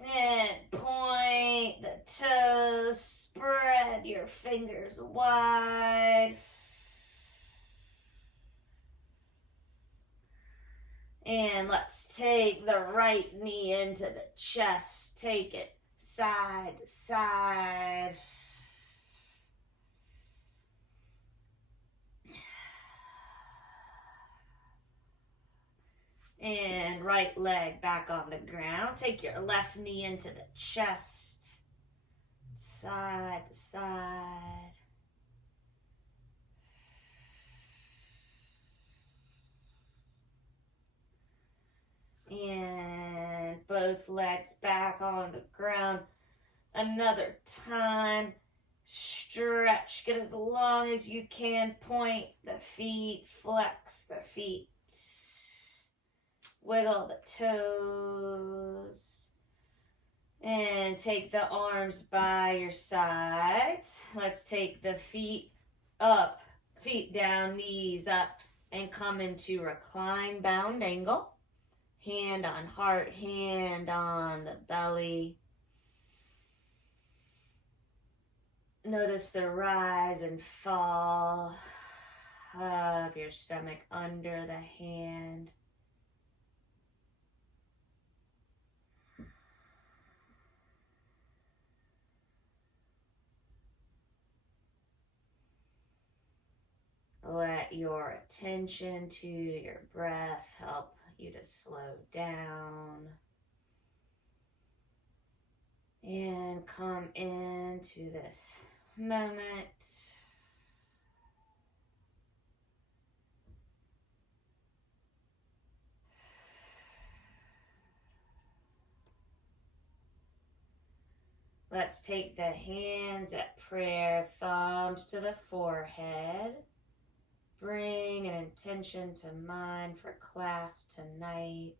And point the toes, spread your fingers wide. And let's take the right knee into the chest. Take it side to side. And right leg back on the ground. Take your left knee into the chest. Side to side. And both legs back on the ground. Another time. Stretch. Get as long as you can. Point the feet. Flex the feet. Wiggle the toes. And take the arms by your sides. Let's take the feet up, feet down, knees up, and come into recline bound angle. Hand on heart, hand on the belly. Notice the rise and fall of your stomach under the hand. Let your attention to your breath help you to slow down. And come into this moment. Let's take the hands at prayer, thumbs to the forehead. Bring an intention to mind for class tonight.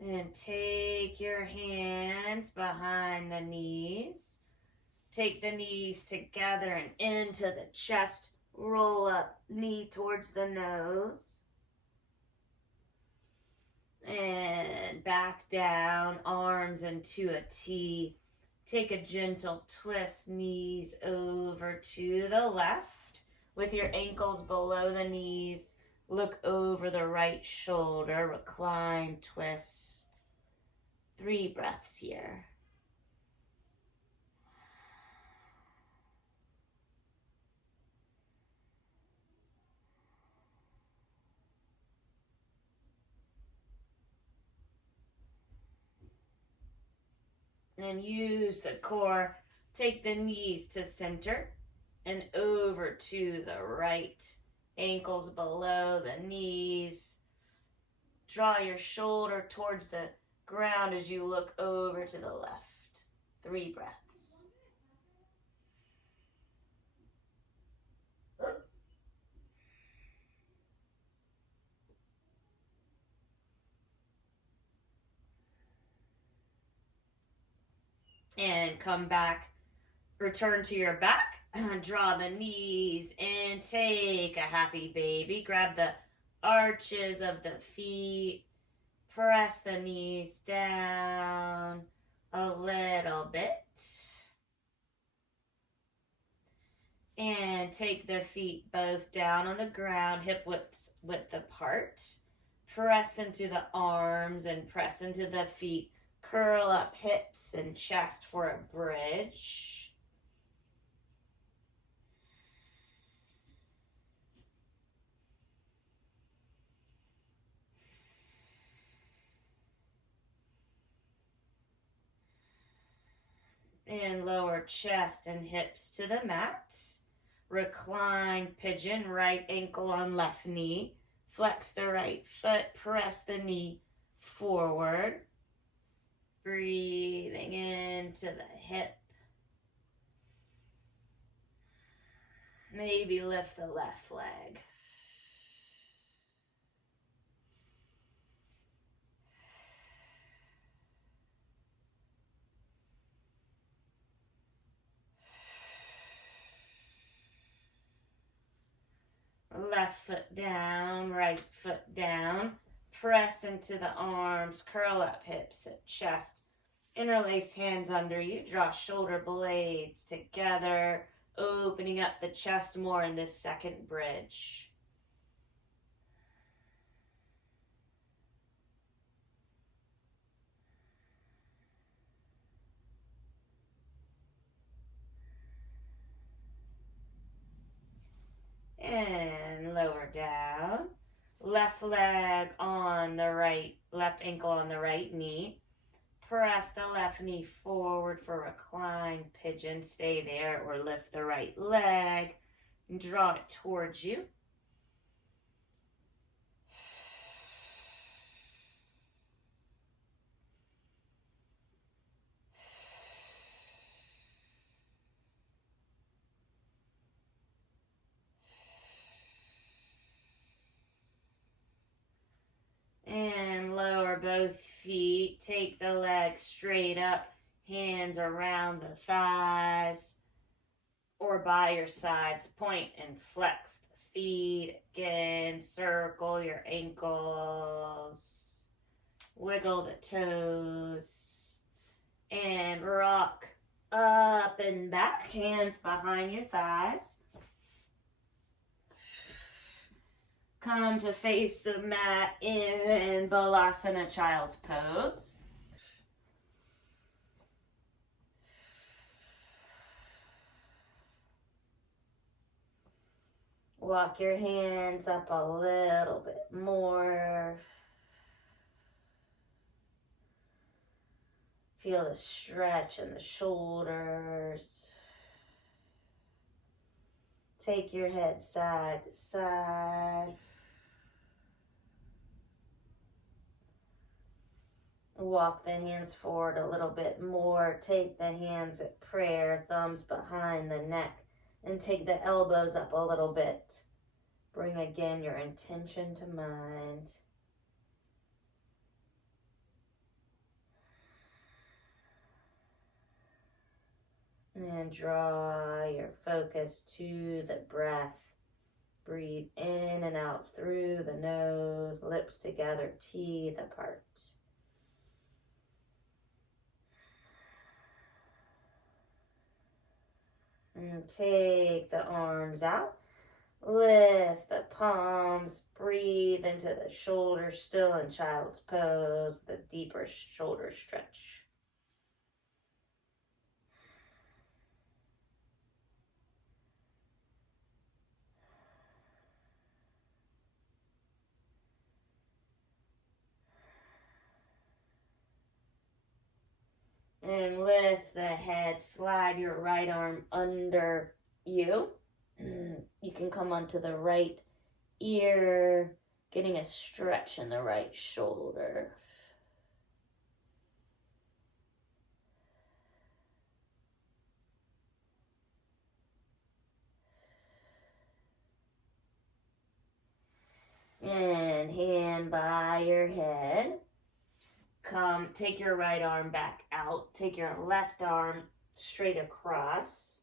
And take your hands behind the knees. Take the knees together and into the chest. Roll up, knee towards the nose. And back down, arms into a T. Take a gentle twist, knees over to the left. With your ankles below the knees, look over the right shoulder, recline, twist. 3 breaths here. And use the core. Take the knees to center and over to the right. Ankles below the knees. Draw your shoulder towards the ground as you look over to the left. 3 breaths. And come back. Return to your back. Draw the knees in. Take a happy baby. Grab the arches of the feet. Press the knees down a little bit. And take the feet both down on the ground, hip width apart. Press into the arms and press into the feet. Curl up hips and chest for a bridge. And lower chest and hips to the mat. Recline pigeon, right ankle on left knee. Flex the right foot, press the knee forward. Breathing into the hip. Maybe lift the left leg. left foot down, right foot down. Press into the arms, curl up hips at chest. Interlace hands under you, draw shoulder blades together, opening up the chest more in this second bridge. And lower down. Left leg on the right, left ankle on the right knee. Press the left knee forward for recline pigeon. Stay there or lift the right leg. Draw it towards you. And lower both feet. Take the legs straight up. Hands around the thighs or by your sides. Point and flex the feet. Again, circle your ankles. Wiggle the toes. And rock up and back. Hands behind your thighs. Come to face the mat in Balasana, Child's Pose. Walk your hands up a little bit more. Feel the stretch in the shoulders. Take your head side to side. Walk the hands forward a little bit more. Take the hands at prayer, thumbs behind the neck, and take the elbows up a little bit. Bring again your intention to mind. And draw your focus to the breath. Breathe in and out through the nose, lips together, teeth apart. And take the arms out. Lift the palms. Breathe into the shoulders, still in Child's Pose with a deeper shoulder stretch. And lift the head, slide your right arm under you. You can come onto the right ear, getting a stretch in the right shoulder. And hand by your head. Come, take your right arm back out. Take your left arm straight across.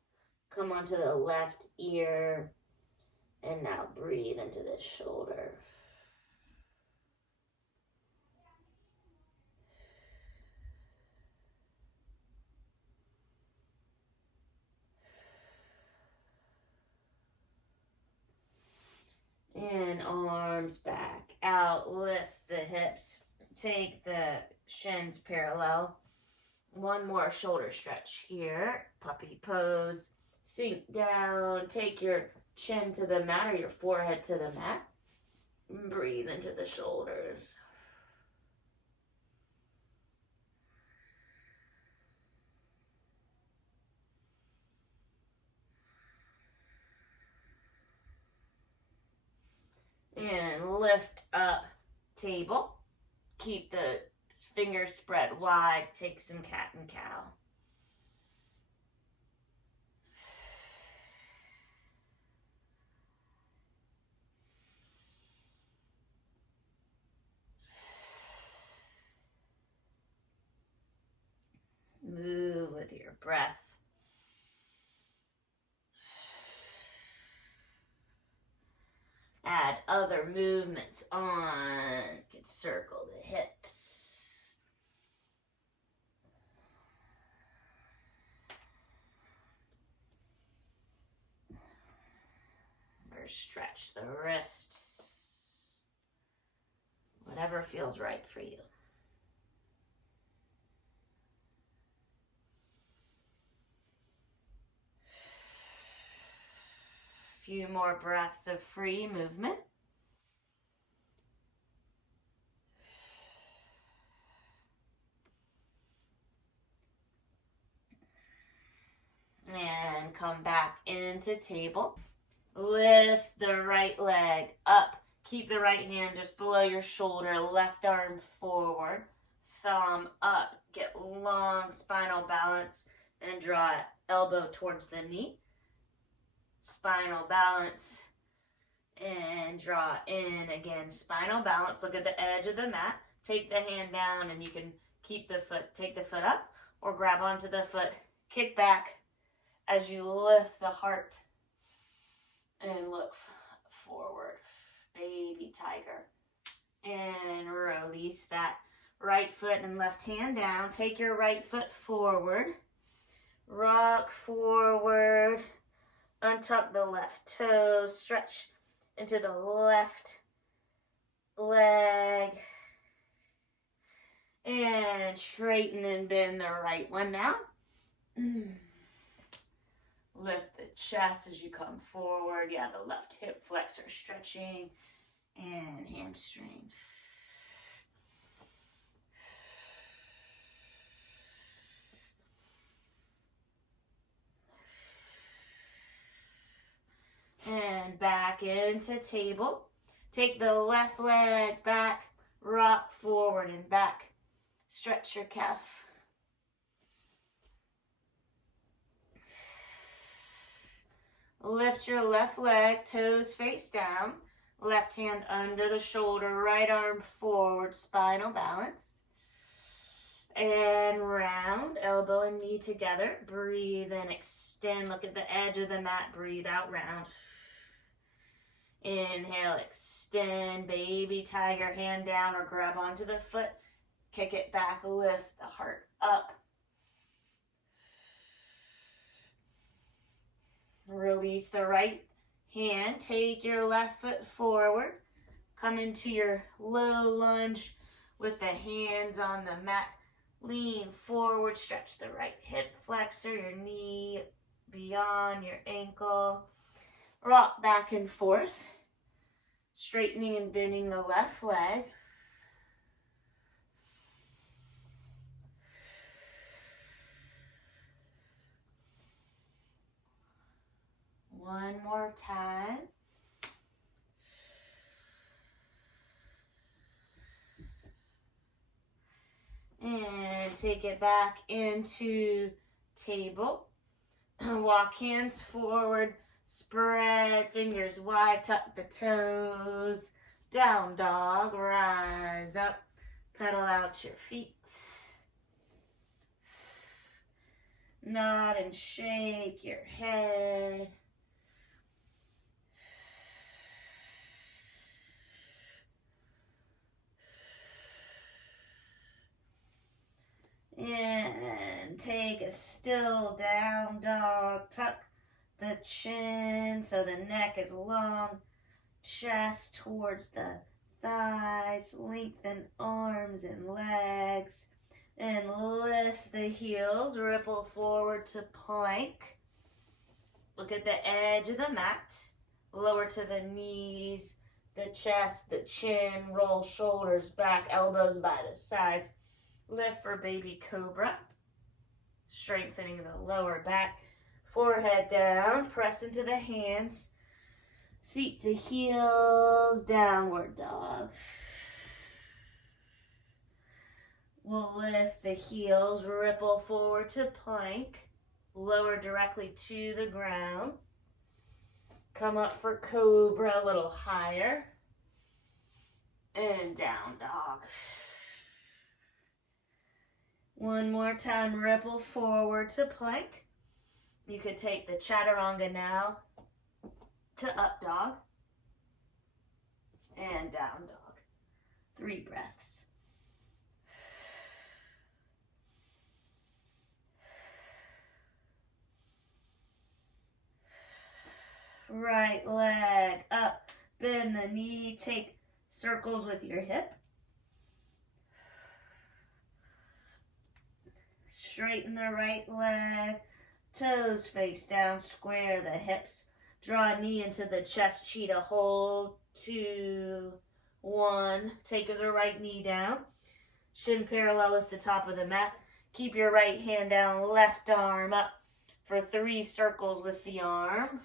Come onto the left ear. And now breathe into this shoulder. And arms back out. Lift the hips. Take the shins parallel. One more shoulder stretch here. Puppy pose. Sink down. Take your chin to the mat or your forehead to the mat. Breathe into the shoulders. And lift up table. Keep the fingers spread wide. Take some cat and cow. Move with your breath. other movements on. You can circle the hips. Or stretch the wrists. Whatever feels right for you. Few more breaths of free movement. And come back into table. Lift the right leg up. Keep the right hand just below your shoulder. Left arm forward. Thumb up. Get long spinal balance and draw elbow towards the knee. Spinal balance and draw in again. Spinal balance. Look at the edge of the mat. Take the hand down and you can keep the foot, take the foot up or grab onto the foot. Kick back as you lift the heart and look forward. Baby tiger. And release that right foot and left hand down. Take your right foot forward. Rock forward. Untuck the left toe. Stretch into the left leg. And straighten and bend the right one now. Lift the chest as you come forward. Yeah, the left hip flexor stretching and hamstring. And back into table. Take the left leg back, rock forward and back. Stretch your calf. Lift your left leg, toes face down. Left hand under the shoulder, right arm forward, spinal balance. And round, elbow and knee together. Breathe in, extend, look at the edge of the mat, breathe out, round. Inhale, extend, baby tiger, hand down or grab onto the foot. Kick it back, lift the heart up. Release the right hand, take your left foot forward. Come into your low lunge with the hands on the mat. Lean forward, stretch the right hip flexor, your knee beyond your ankle. Rock back and forth, straightening and bending the left leg. One more time. And take it back into table. Walk hands forward, spread fingers wide, tuck the toes. Down dog, rise up, pedal out your feet. Nod and shake your head. And take a still down dog. Tuck the chin so the neck is long. Chest towards the thighs. Lengthen arms and legs. And lift the heels. Ripple forward to plank. Look at the edge of the mat. Lower to the knees, the chest, the chin. Roll shoulders back, elbows by the sides. Lift for baby cobra, strengthening the lower back, forehead down, press into the hands, seat to heels, downward dog. We'll lift the heels, ripple forward to plank, lower directly to the ground. Come up for cobra a little higher, and down dog. One more time, ripple forward to plank. You could take the chaturanga now to up dog. And down dog. 3 breaths. Right leg up, bend the knee, take circles with your hip. Straighten the right leg, toes face down, square the hips. Draw a knee into the chest, cheetah hold. 2, 1. Take the right knee down. Shin parallel with the top of the mat. Keep your right hand down, left arm up for 3 circles with the arm.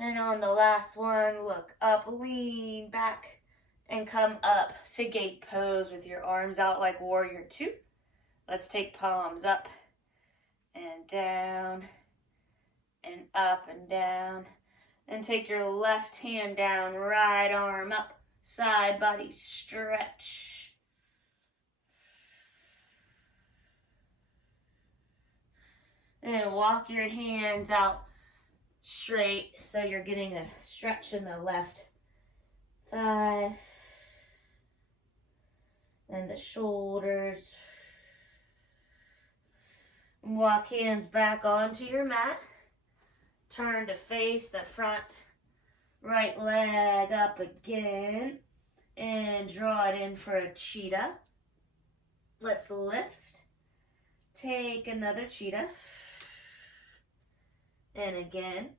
And on the last one, look up, lean back, and come up to gate pose with your arms out like warrior 2. Let's take palms up and down and up and down. And take your left hand down, right arm up, side body stretch. And walk your hands out straight so you're getting a stretch in the left thigh and the shoulders. Walk hands back onto your mat. Turn to face the front. Right leg up again and draw it in for a cheetah. Let's lift. Take another cheetah. And again.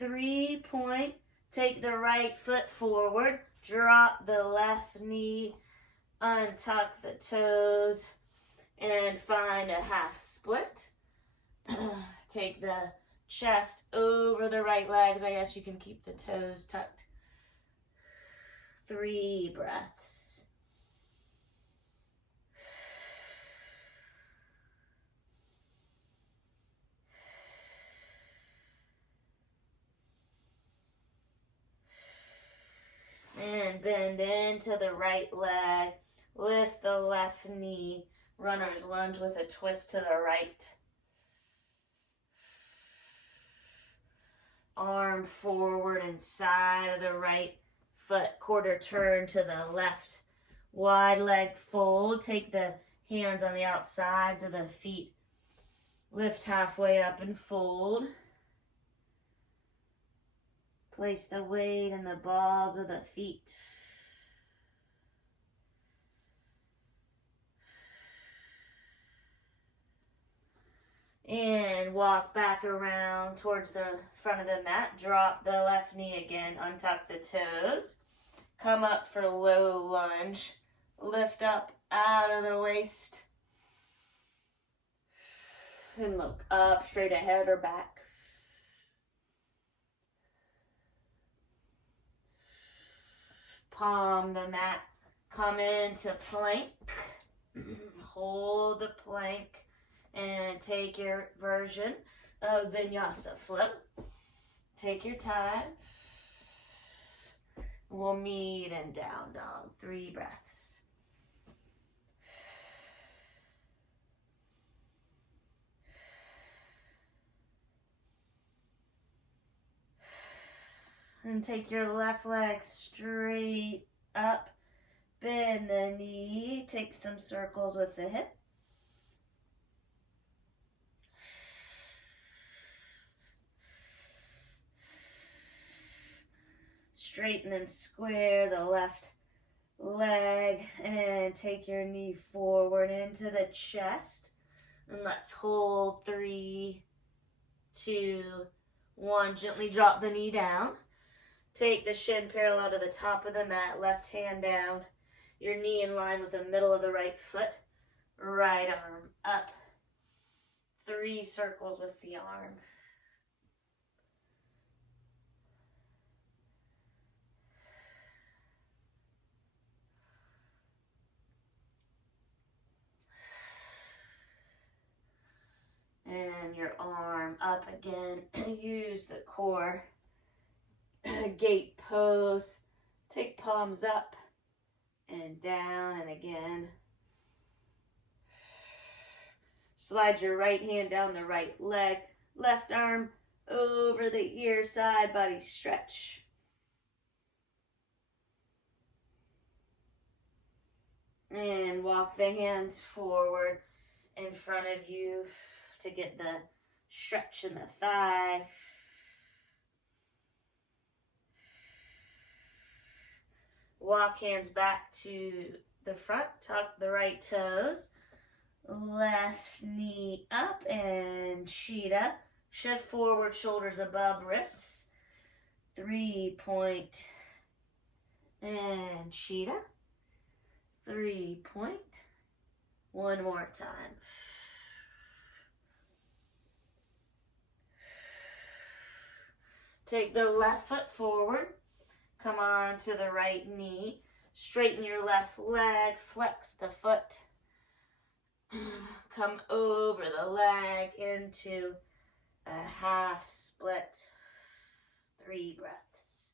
3 point. Take the right foot forward. Drop the left knee. Untuck the toes. And find a half split. Take the chest over the right legs. I guess you can keep the toes tucked. 3 breaths. And bend into the right leg. Lift the left knee. Runner's lunge with a twist to the right. Arm forward and side of the right foot. Quarter turn to the left. Wide leg fold. Take the hands on the outsides of the feet. Lift halfway up and fold. Place the weight in the balls of the feet. And walk back around towards the front of the mat. Drop the left knee again. Untuck the toes. Come up for low lunge. Lift up out of the waist. And look up, straight ahead or back. Palm the mat. Come into plank. Hold the plank. And take your version of Vinyasa flow. Take your time. We'll meet in down dog. 3 breaths. And take your left leg straight up. Bend the knee. Take some circles with the hip. Straighten and square the left leg and take your knee forward into the chest. And let's hold 3, 2, 1. Gently drop the knee down. Take the shin parallel to the top of the mat. Left hand down. Your knee in line with the middle of the right foot. Right arm up. 3 circles with the arm. And your arm up again. Use the core Gate pose. Take palms up and down and again. Slide your right hand down the right leg. Left arm over the ear, side body stretch. And walk the hands forward in front of you to get the stretch in the thigh. Walk hands back to the front, tuck the right toes. Left knee up and cheetah. Shift forward, shoulders above wrists. 3-point and cheetah. 3-point. One more time. Take the left foot forward. Come on to the right knee. Straighten your left leg. Flex the foot. Come over the leg into a half split. 3 breaths.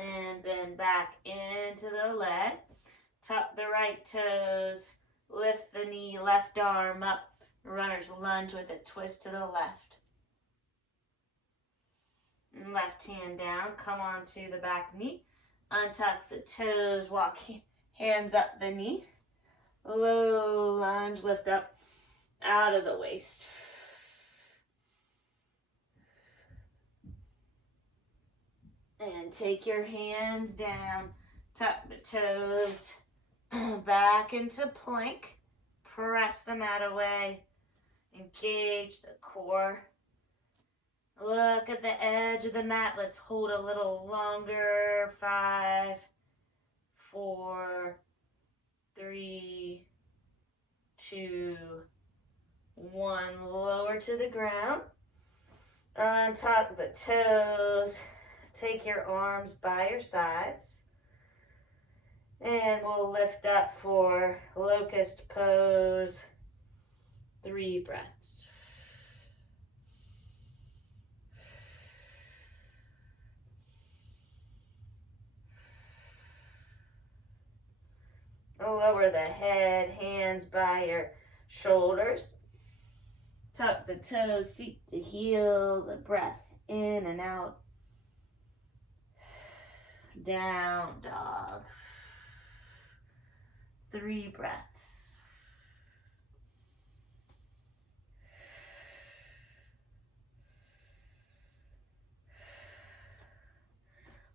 And bend back into the leg. Tuck the right toes. Lift the knee, left arm up. Runner's lunge with a twist to the left. And left hand down. Come on to the back knee. Untuck the toes. Walk hands up the knee. Low lunge. Lift up out of the waist. And take your hands down. Tuck the toes back into plank. Press the mat away. Engage the core. Look at the edge of the mat. Let's hold a little longer. 5, 4, 3, 2, 1. Lower to the ground. Untuck the toes. Take your arms by your sides. And we'll lift up for locust pose. 3 breaths. Lower the head, hands by your shoulders. Tuck the toes, seat to heels, a breath in and out. Down dog. 3 breaths.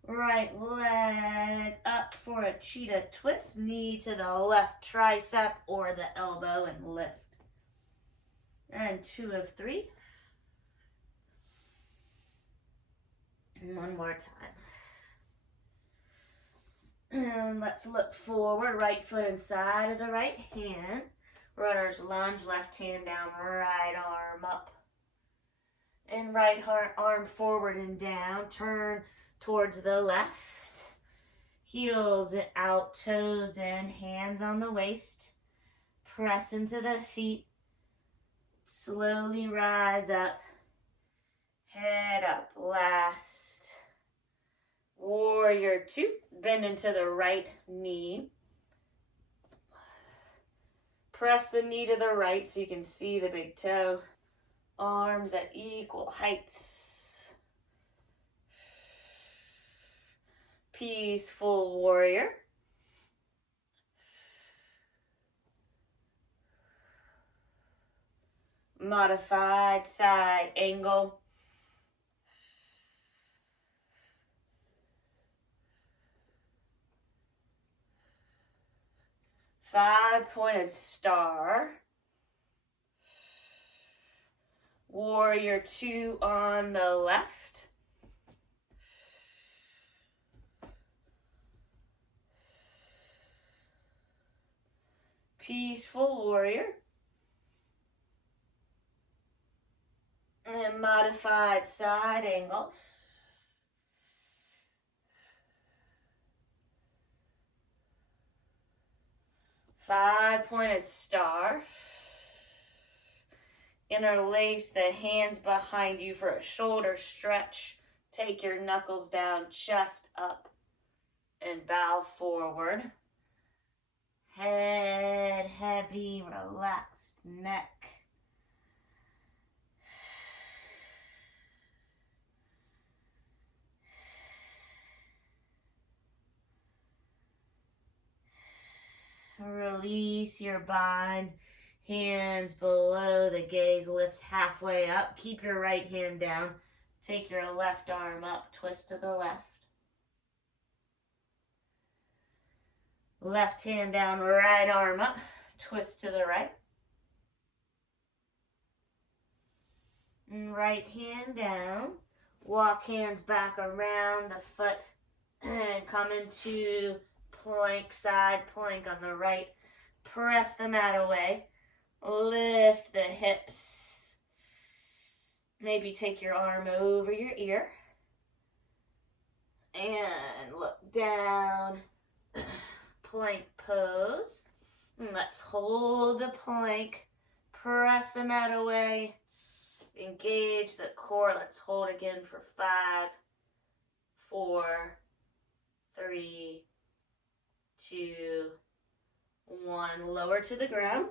Right leg up for a cheetah twist. Knee to the left tricep or the elbow and lift. And 2 of 3. And 1 more time. And let's look forward. Right foot inside of the right hand. Runner's lunge. Left hand down. Right arm up. And right arm forward and down. Turn towards the left. Heels out. Toes in. Hands on the waist. Press into the feet. Slowly rise up. Head up. Last. Warrior 2. Bend into the right knee. Press the knee to the right so you can see the big toe. Arms at equal heights. Peaceful warrior. Modified side angle. Five-pointed star. Warrior 2 on the left. Peaceful warrior. And modified side angle. 5-pointed star. Interlace the hands behind you for a shoulder stretch. Take your knuckles down, chest up, and bow forward. Head heavy, relaxed neck. Release your bind. Hands below the gaze, lift halfway up. Keep your right hand down. Take your left arm up, twist to the left. Left hand down, right arm up, twist to the right. And right hand down. Walk hands back around the foot and come into plank, side plank on the right. Press the mat away. Lift the hips. Maybe take your arm over your ear. And look down. Plank pose. And let's hold the plank. Press the mat away. Engage the core. Let's hold again for 5, 4, 3, 2, 1. Lower to the ground.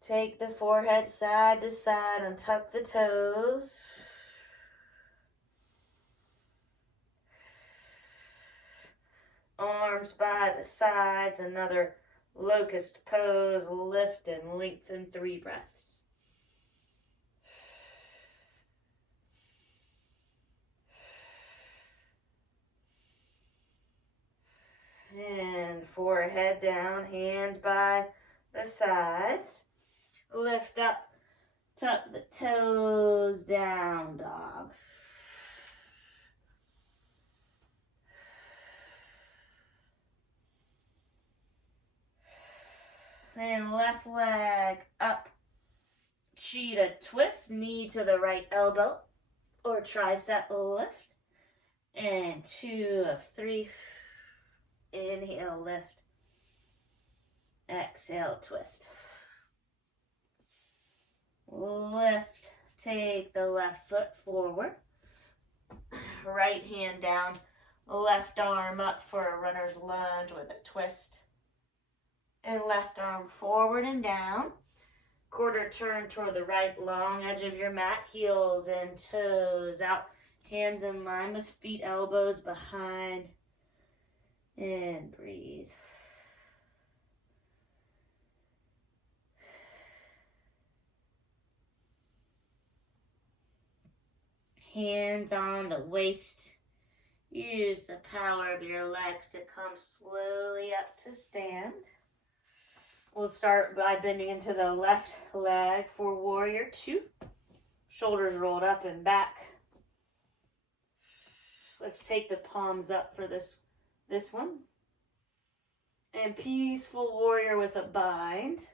Take the forehead side to side and tuck the toes. Arms by the sides, another locust pose. Lift and lengthen 3 breaths. And forehead down, hands by the sides. Lift up, tuck the toes, down dog. And left leg up, cheetah twist, knee to the right elbow, or tricep lift. And 2 of 3. Inhale, lift. Exhale, twist. Lift, take the left foot forward. Right hand down, left arm up for a runner's lunge with a twist. And left arm forward and down. Quarter turn toward the right, long edge of your mat, heels and toes out. Hands in line with feet, elbows behind. And breathe. Hands on the waist. Use the power of your legs to come slowly up to stand. We'll start by bending into the left leg for warrior 2. Shoulders rolled up and back. Let's take the palms up for this one. And peaceful warrior with a bind.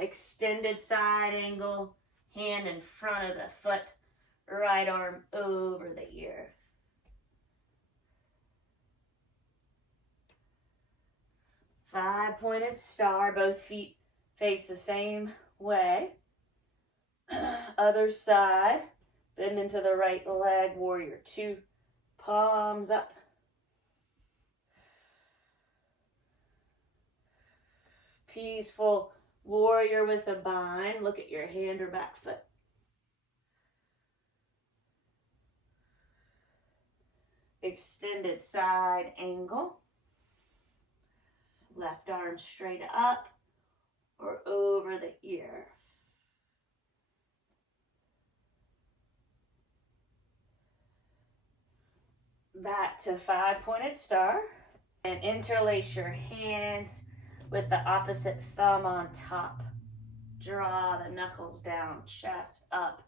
Extended side angle, hand in front of the foot, right arm over the ear. Five-pointed star, both feet face the same way. Other side, bend into the right leg, warrior 2, palms up. Peaceful warrior with a bind. Look at your hand or back foot. Extended side angle. Left arm straight up or over the ear. Back to five-pointed star. And interlace your hands with the opposite thumb on top. Draw the knuckles down, chest up,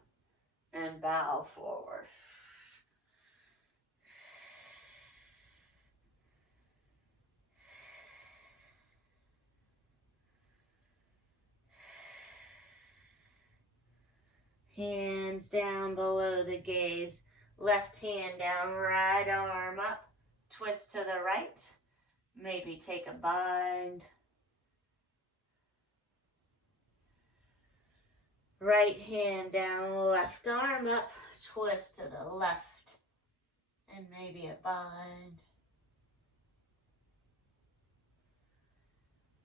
and bow forward. Hands down below the gaze. Left hand down, right arm up. Twist to the right. Maybe take a bind. Right hand down, left arm up. Twist to the left. And maybe a bind.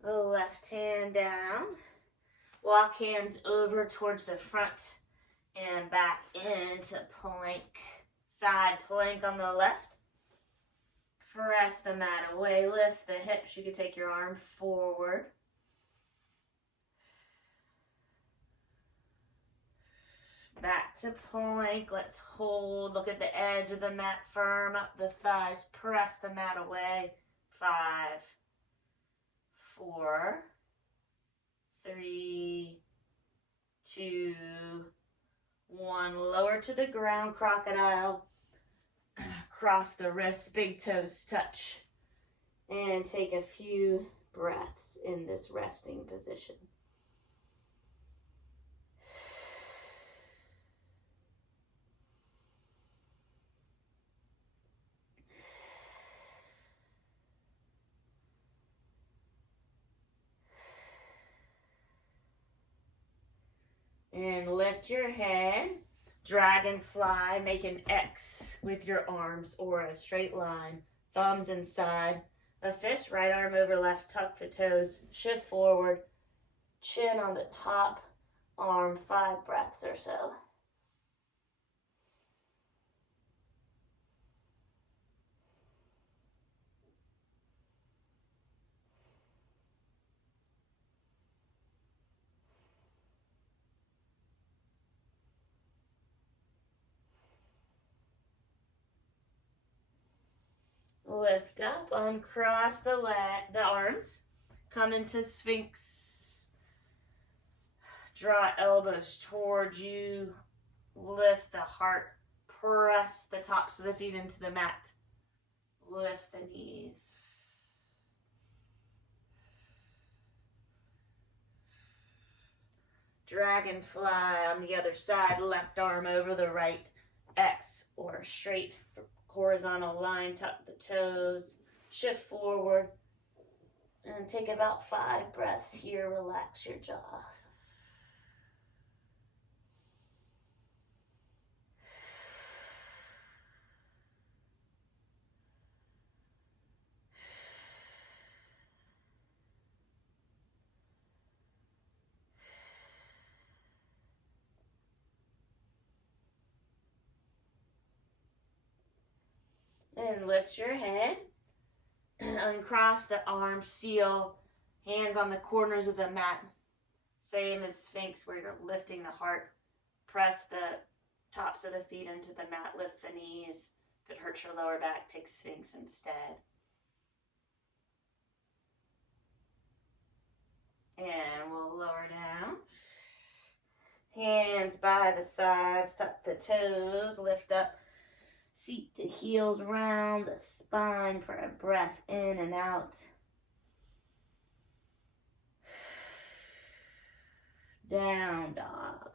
Left hand down. Walk hands over towards the front and back into plank. Side plank on the left. Press the mat away. Lift the hips. You can take your arm forward. Back to plank. Let's hold. Look at the edge of the mat. Firm up the thighs. Press the mat away. 5, 4, 3, 2, 1. Lower to the ground, crocodile. Cross the wrists, big toes touch. And take a few breaths in this resting position. And lift your head. Dragonfly, make an X with your arms or a straight line. Thumbs inside. A fist, right arm over left, tuck the toes. Shift forward. Chin on the top arm. 5 breaths or so. Lift up, uncross the arms, come into Sphinx. Draw elbows towards you, lift the heart, press the tops of the feet into the mat. Lift the knees. Dragonfly on the other side, left arm over the right, X or straight horizontal line, tuck the toes, shift forward, and take about 5 breaths here. Relax your jaw. And lift your head. Uncross the arms, seal, hands on the corners of the mat. Same as Sphinx where you're lifting the heart. Press the tops of the feet into the mat, lift the knees. If it hurts your lower back, take Sphinx instead. And we'll lower down. Hands by the sides, tuck the toes, lift up. Seat to heels, round the spine for a breath in and out. Down dog.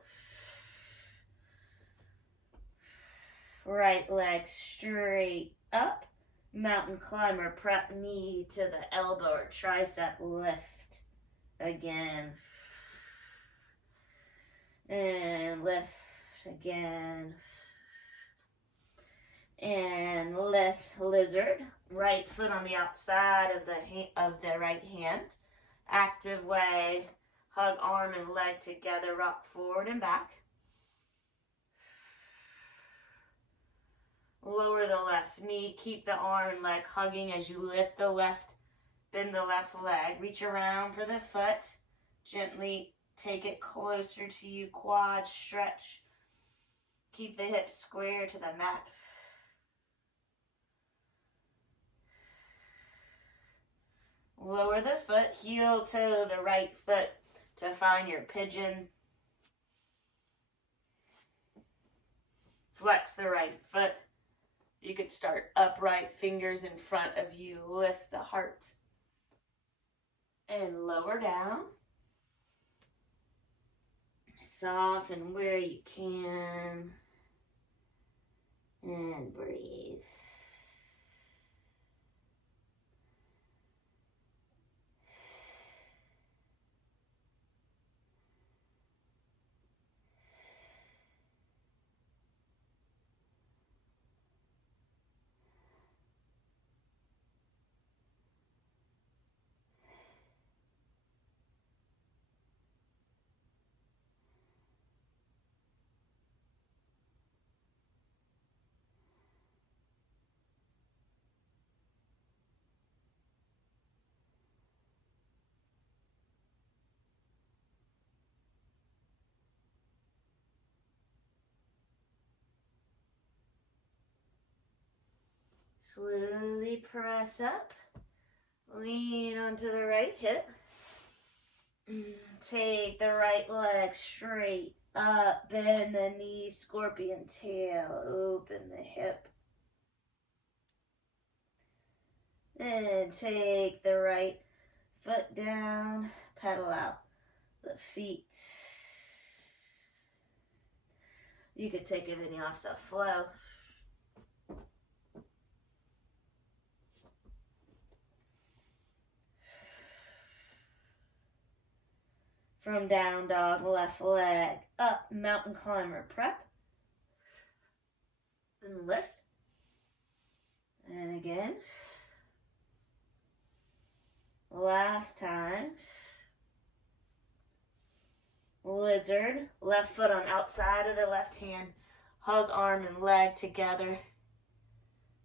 Right leg straight up. Mountain climber, prep knee to the elbow or tricep lift. Again. And lift again. And lift lizard. Right foot on the outside of the right hand. Active way. Hug arm and leg together. Rock forward and back. Lower the left knee. Keep the arm and leg hugging as you lift the left. Bend the left leg. Reach around for the foot. Gently take it closer to you. Quad stretch. Keep the hips square to the mat. Lower the foot, heel toe the right foot to find your pigeon. Flex the right foot. You could start upright, fingers in front of you. Lift the heart. And lower down. Soften where you can. And breathe. Slowly press up. Lean onto the right hip. Take the right leg straight up. Bend the knee, scorpion tail. Open the hip. And take the right foot down. Pedal out the feet. You could take a vinyasa flow. From down dog, left leg up, mountain climber prep. And lift. And again. Last time. Lizard, left foot on outside of the left hand. Hug arm and leg together.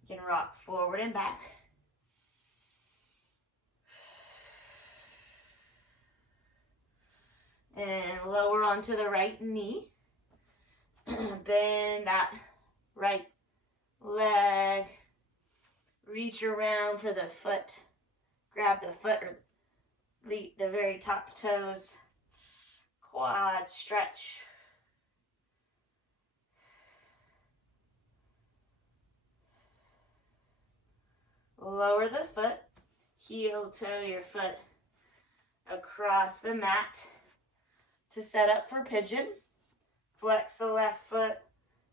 You can rock forward and back. And lower onto the right knee. Bend that right leg. Reach around for the foot. Grab the foot or the very top toes. Quad stretch. Lower the foot. Heel toe your foot across the mat to set up for pigeon. Flex the left foot.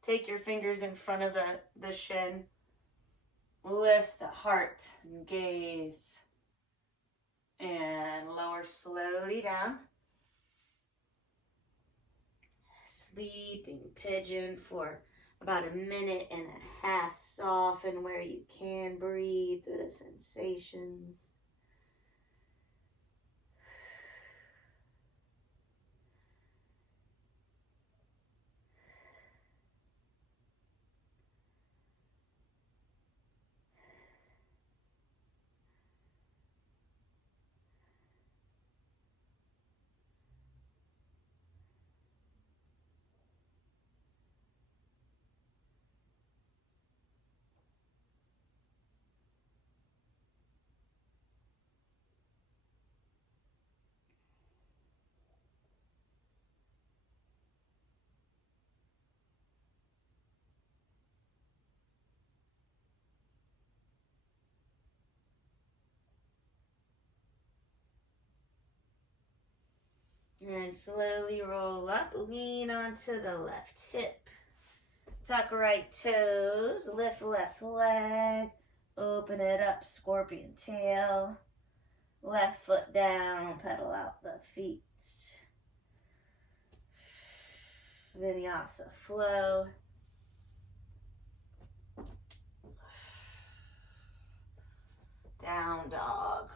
Take your fingers in front of the shin. Lift the heart and gaze. And lower slowly down. Sleeping pigeon for about a minute and a half. Soften where you can. Breathe through the sensations. And slowly roll up, lean onto the left hip. Tuck right toes, lift left leg, open it up, scorpion tail. Left foot down, pedal out the feet. Vinyasa flow. Down dog.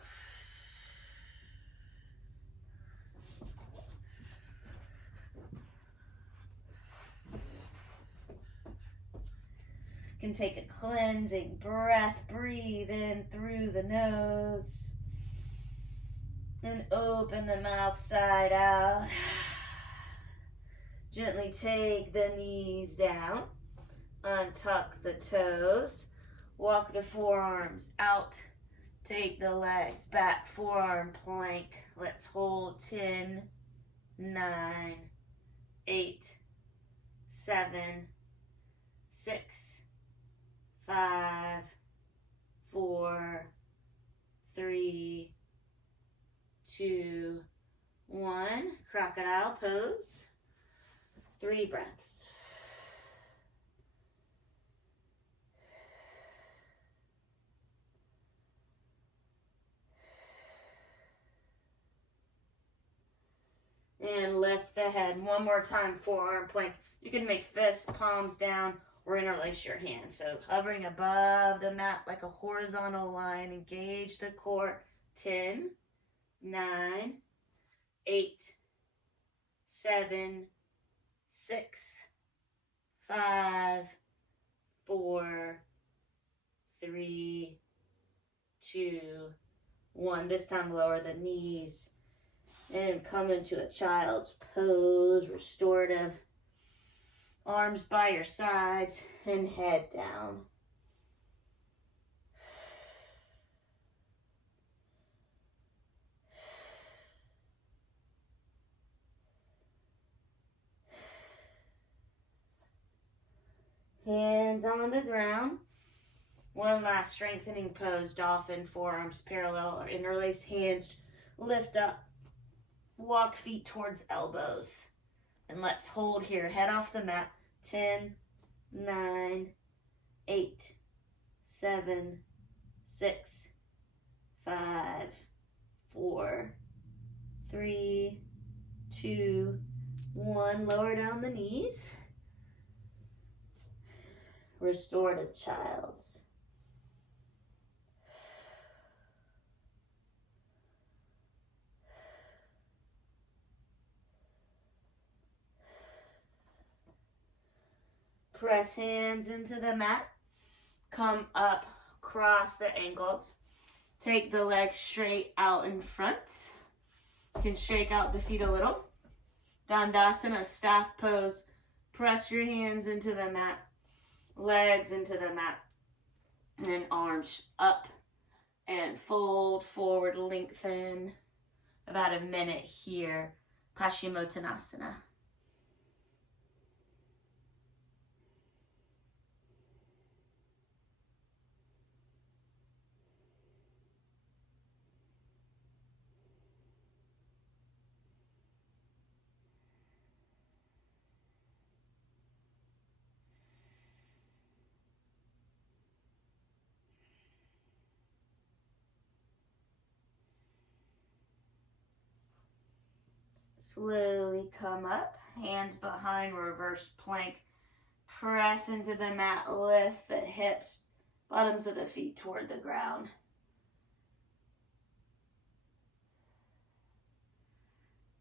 You can take a cleansing breath. Breathe in through the nose. And open the mouth side out. Gently take the knees down. Untuck the toes. Walk the forearms out. Take the legs back. Forearm plank. Let's hold 10, 9, 8, 7, 6, 5, 4, 3, 2, 1. Crocodile pose. 3 breaths. And lift the head. One more time, forearm plank. You can make fists, palms down, or interlace your hands. So hovering above the mat like a horizontal line. Engage the core. 10, 9, 8, 7, 6, 5, 4, 3, 2, 1. This time lower the knees and come into a child's pose, restorative. Arms by your sides and head down. Hands on the ground. One last strengthening pose, dolphin, forearms parallel or interlace hands. Lift up. Walk feet towards elbows. And let's hold here. Head off the mat. 10, 9, 8, 7, 6, 5, 4, 3, 2, 1. Lower down the knees. Restorative child's. Press hands into the mat. Come up, cross the ankles. Take the legs straight out in front. You can shake out the feet a little. Dandasana, staff pose. Press your hands into the mat. Legs into the mat. And arms up and fold forward, lengthen. About a minute here. Paschimottanasana. Slowly come up, hands behind, reverse plank. Press into the mat, lift the hips, bottoms of the feet toward the ground.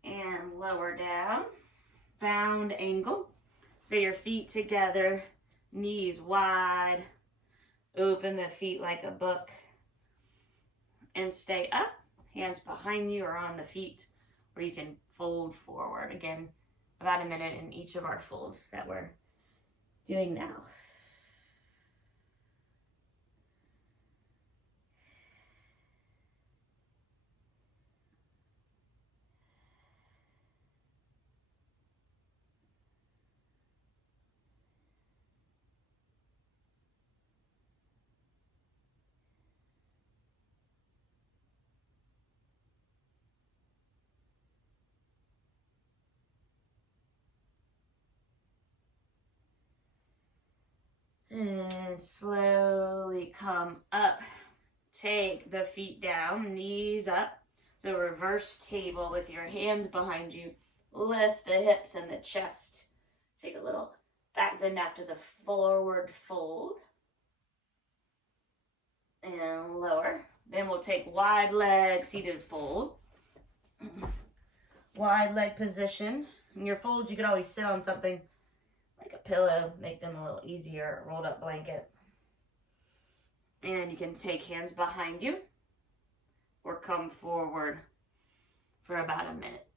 And lower down, bound angle. So your feet together, knees wide. Open the feet like a book. And stay up, hands behind you or on the feet, or you can fold forward. Again, about a minute in each of our folds that we're doing now. And slowly come up. Take the feet down, knees up. So reverse table with your hands behind you. Lift the hips and the chest. Take a little back bend after the forward fold. And lower. Then we'll take wide leg, seated fold. Wide leg position. In your folds, you could always sit on something like a pillow, make them a little easier, rolled up blanket. And you can take hands behind you or come forward for about a minute.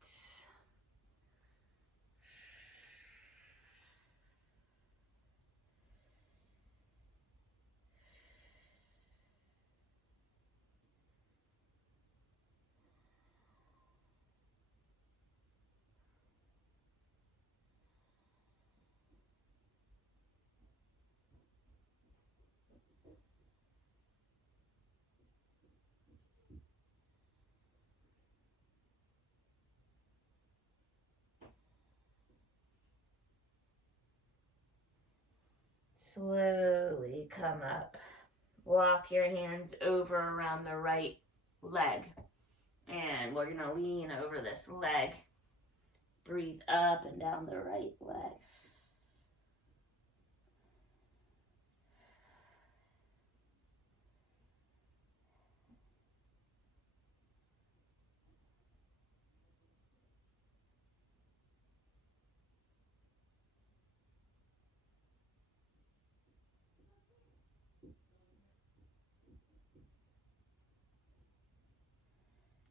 Slowly come up. Walk your hands over around the right leg. And we're going to lean over this leg. Breathe up and down the right leg.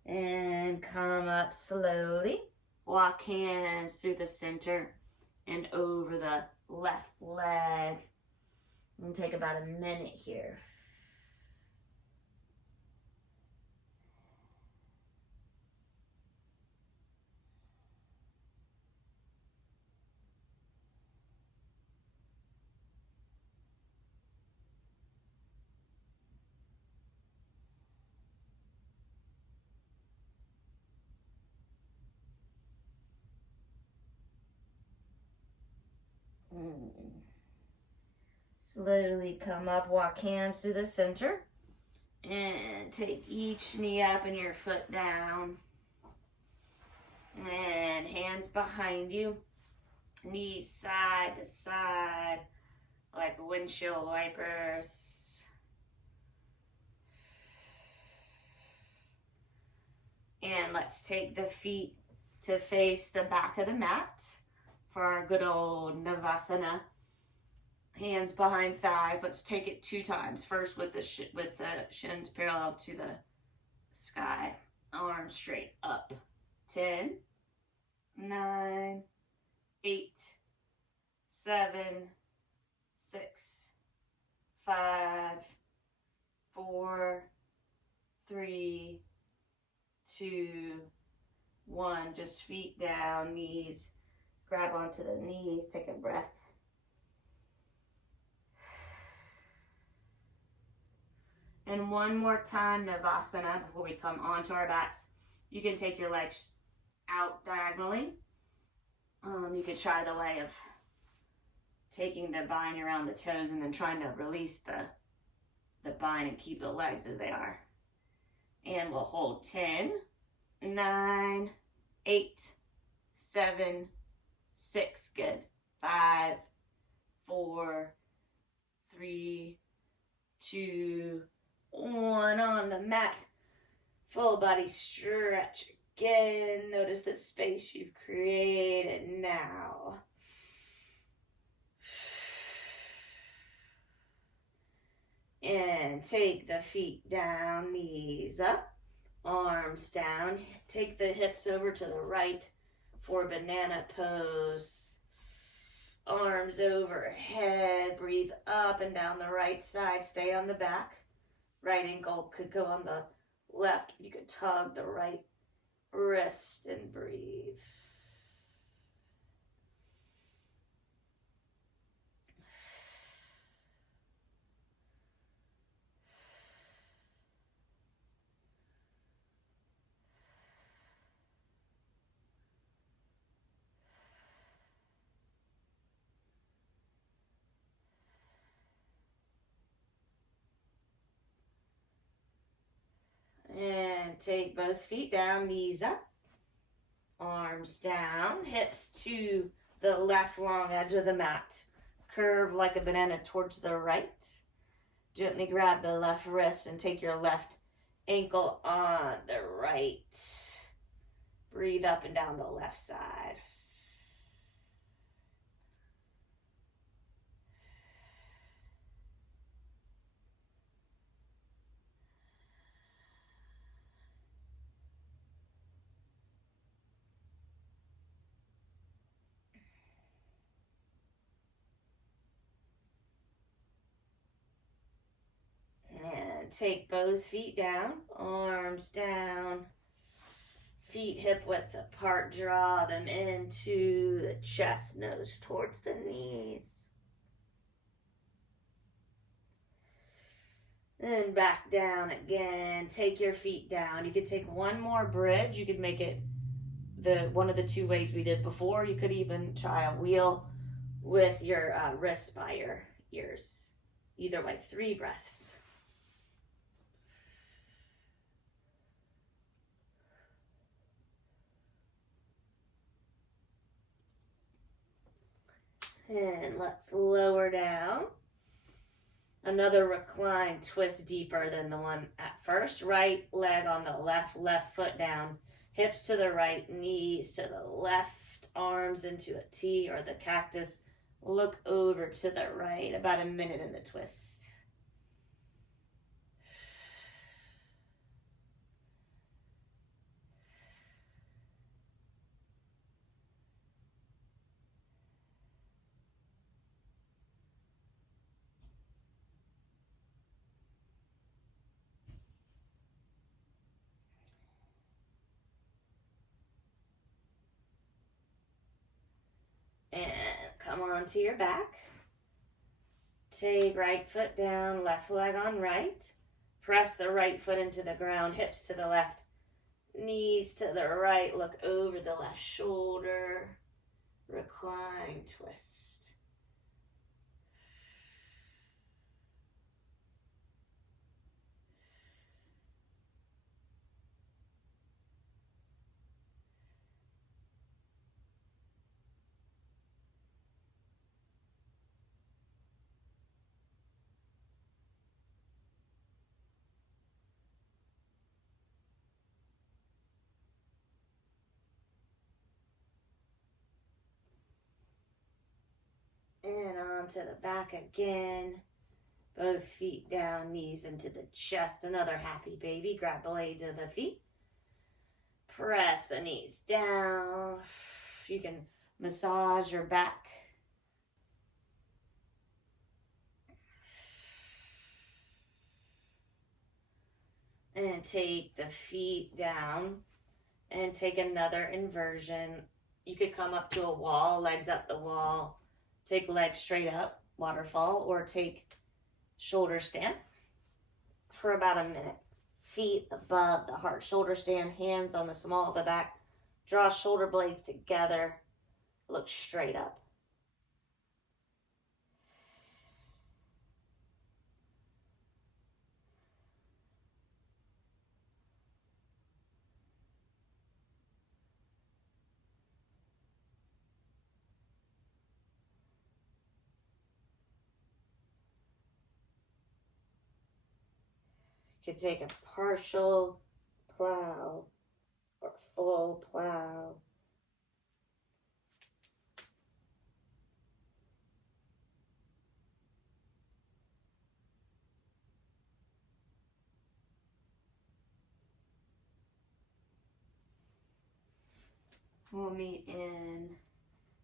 And come up slowly. Walk hands through the center and over the left leg. And take about a minute here. Slowly come up, walk hands through the center. And take each knee up and your foot down. And hands behind you. Knees side to side like windshield wipers. And let's take the feet to face the back of the mat for our good old savasana. Hands behind thighs. Let's take it 2 times. First with the shins parallel to the sky. Arms straight up. 10, 9, 8, 7, 6, 5, 4, 3, 2, 1. Just feet down, knees. Grab onto the knees. Take a breath. And one more time, Navasana, before we come onto our backs. You can take your legs out diagonally. You could try the way of taking the bind around the toes and then trying to release the bind and keep the legs as they are. And we'll hold 10, 9, 8, 7, 6, good. 5, 4, 3, 2, 1 on the mat. Full body stretch again. Notice the space you've created now. And take the feet down, knees up, arms down. Take the hips over to the right for banana pose. Arms overhead. Breathe up and down the right side. Stay on the back. Right ankle could go on the left. You could tug the right wrist and breathe. And take both feet down, knees up, arms down, hips to the left long edge of the mat. Curve like a banana towards the right. Gently grab the left wrist and take your left ankle on the right. Breathe up and down the left side. And take both feet down, arms down, feet hip width apart, draw them into the chest, nose towards the knees. And back down again. Take your feet down. You could take one more bridge. You could make it one of the 2 ways we did before. You could even try a wheel with your wrists by your ears. Either way, 3 breaths. And let's lower down. Another recline twist deeper than the one at first. Right leg on the left, left foot down. Hips to the right, knees to the left, arms into a T or the cactus. Look over to the right, about a minute in the twist. And come on to your back. Take right foot down, left leg on right. Press the right foot into the ground, hips to the left, knees to the right. Look over the left shoulder. Recline, twist. And onto the back again. Both feet down, knees into the chest. Another happy baby. Grab blades of the feet. Press the knees down. You can massage your back. And take the feet down and take another inversion. You could come up to a wall, legs up the wall. Take legs straight up, waterfall, or take shoulder stand for about a minute. Feet above the heart, shoulder stand, hands on the small of the back. Draw shoulder blades together. Look straight up. You can take a partial plow or full plow. We'll meet in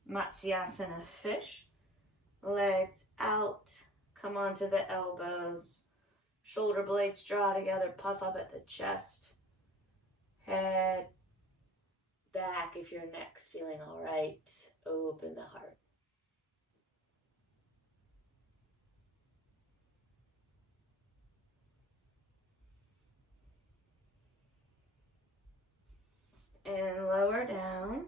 Matsyasana fish. Legs out, come onto the elbows. Shoulder blades draw together, puff up at the chest. Head back if your neck's feeling all right. Open the heart. And lower down.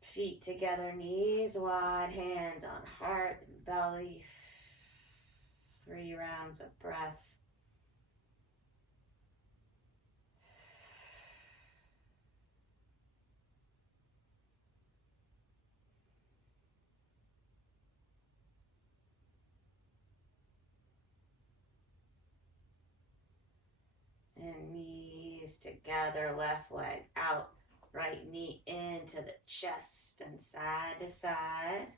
Feet together, knees wide, hands on heart and belly. 3 rounds of breath. And knees together, left leg out, right knee into the chest and side to side.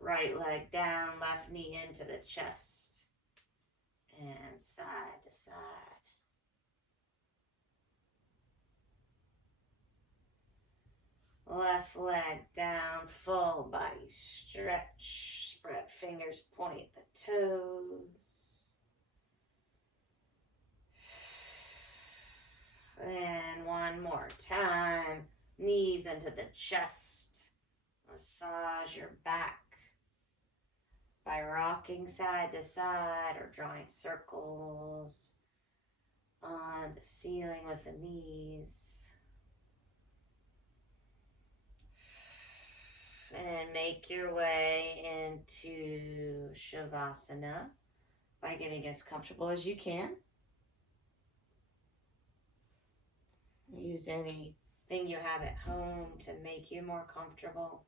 Right leg down, left knee into the chest and side to side. Left leg down, full body stretch. Spread fingers, point the toes. And one more time. Knees into the chest. Massage your back by rocking side to side or drawing circles on the ceiling with the knees. And make your way into Shavasana by getting as comfortable as you can. Use anything thing you have at home to make you more comfortable.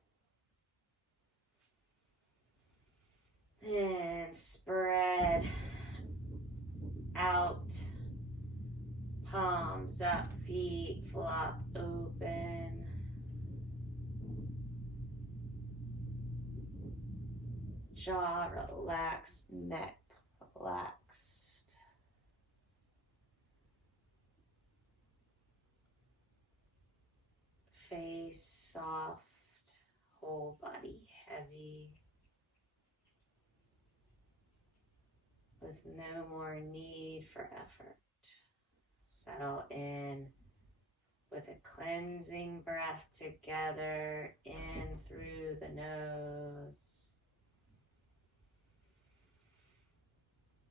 And spread out, palms up, feet flop open. Jaw relaxed, neck relaxed. Face soft, whole body heavy. With no more need for effort. Settle in with a cleansing breath together, in through the nose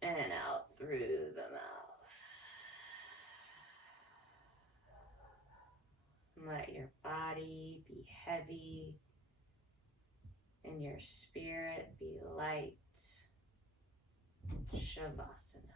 and out through the mouth. Let your body be heavy and your spirit be light. Savasana.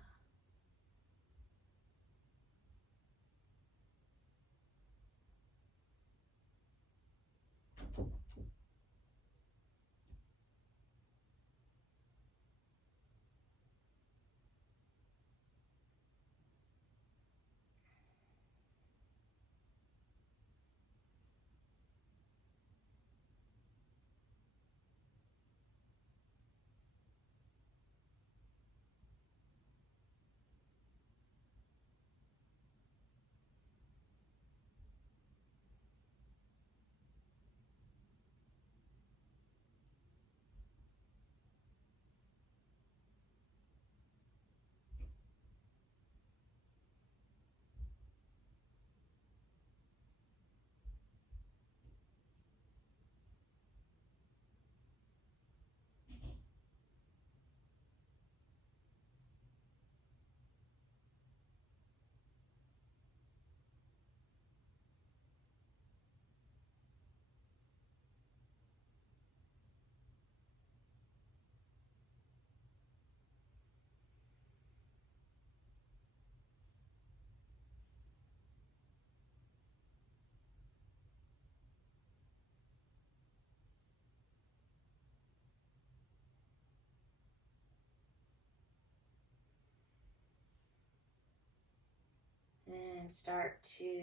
And start to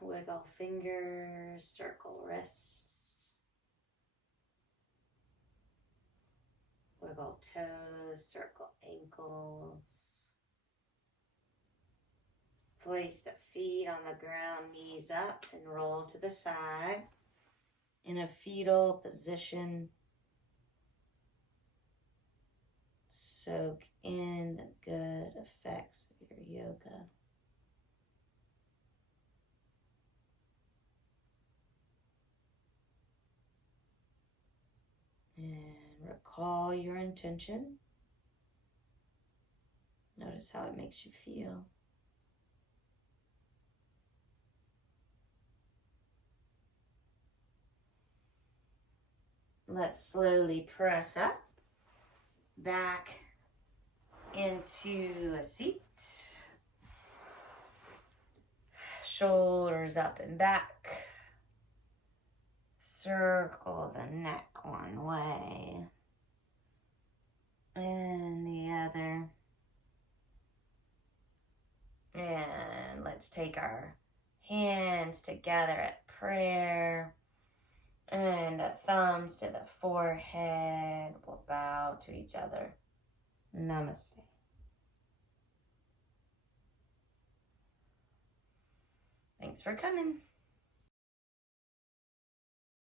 wiggle fingers, circle wrists, wiggle toes, circle ankles. Place the feet on the ground, knees up, and roll to the side in a fetal position. Soak in the good effects of your yoga. And recall your intention. Notice how it makes you feel. Let's slowly press up, back into a seat. Shoulders up and back. Circle the neck one way and the other. And let's take our hands together at prayer and thumbs to the forehead. We'll bow to each other. Namaste. Thanks for coming.